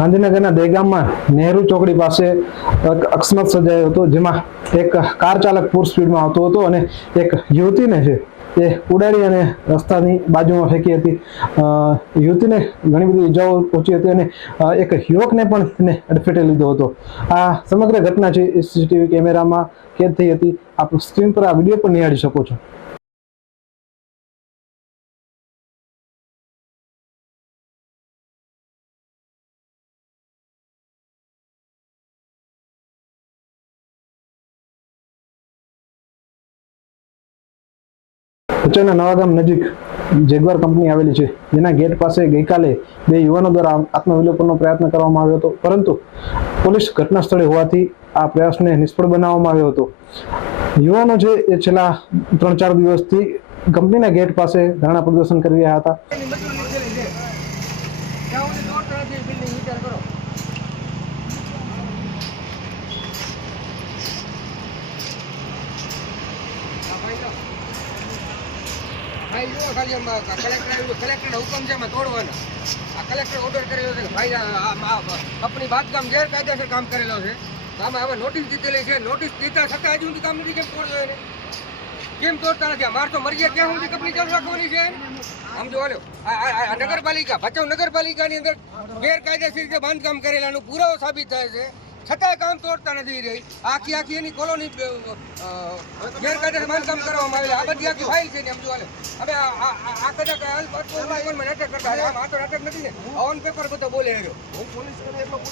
ગાંધીનગરના દહેગામમાં નહેરુ ચોકડી પાસે અકસ્માત સર્જાયો હતો, જેમાં એક કાર ચાલક પૂર સ્પીડમાં આવતો હતો અને એક યુવતીને છે તે ઉડાડી અને રસ્તાની બાજુમાં ફેંકી હતી. યુવતીને ઘણી બધી ઇજાઓ પહોંચી હતી અને એક યુવકને પણ એને અડફેટે લીધો હતો. આ સમગ્ર ઘટના છે એ સીસીટીવી કેમેરામાં કેદ થઈ હતી. આપ સ્ક્રીન પર આ વીડિયો પણ નિહાળી શકો છો. ભચાઉના નવાગામ નજીક જેગવાર કંપની આવેલી છે. જેના ગેટ પાસે ગઈકાલે બે યુવાનો દ્વારા આત્મવિલોપનનો પ્રયત્ન કરવામાં આવ્યો હતો. પરંતુ પોલીસ ઘટના સ્થળે હોવાથી આ પ્રયાસને નિષ્ફળ બનાવવામાં આવ્યો હતો. યુવાનો છે એ છેલ્લા ત્રણ ચાર દિવસથી કંપનીના ગેટ પાસે ધરણા પ્રદર્શન કરી રહ્યા હતા એની મજૂરી લીધેલી છે. ત્યાં સુધી દોઢ ત્રણથી બિલ્ડિંગ વિચાર કરો. આ ભાઈ લો. ભાઈ જુઓ ખાલી આમ કલેક્ટર આવ્યું, કલેક્ટર હુકમ છે એમાં તોડવાનો. આ કલેક્ટર ઓર્ડર કરેલો છે ભાઈ આપણી બાંધકામ ગેરકાયદેસર કામ કરેલો છે. આમાં હવે નોટિસ દીધેલી છે નોટિસ દીધા છતાં હજુ કામ નથી કેમ તોડ્યો એને? કેમ તોડતા નથી? અમારે તો મરી ગયા ત્યાં સુધી કંપની ચાલુ રાખવાની છે આમ જો હાલો આ નગરપાલિકા ભચાઉ નગરપાલિકાની અંદર ગેરકાયદેસર રીતે બાંધકામ કરેલાનું પુરાવો સાબિત થાય છે. છતાંય કામ તોડતા નથી રહી. આખી આખી એની કોલોની અ, ગેરકાયદેસર બાંધકામ કરવામાં આવેલા. આ બધી આખી ફાઇલ છે ને આમ જો હવે આ કદાચ હાલ નાટક કરતા આ તો નાટક નથી ને. ઓન પેપર બધો બોલે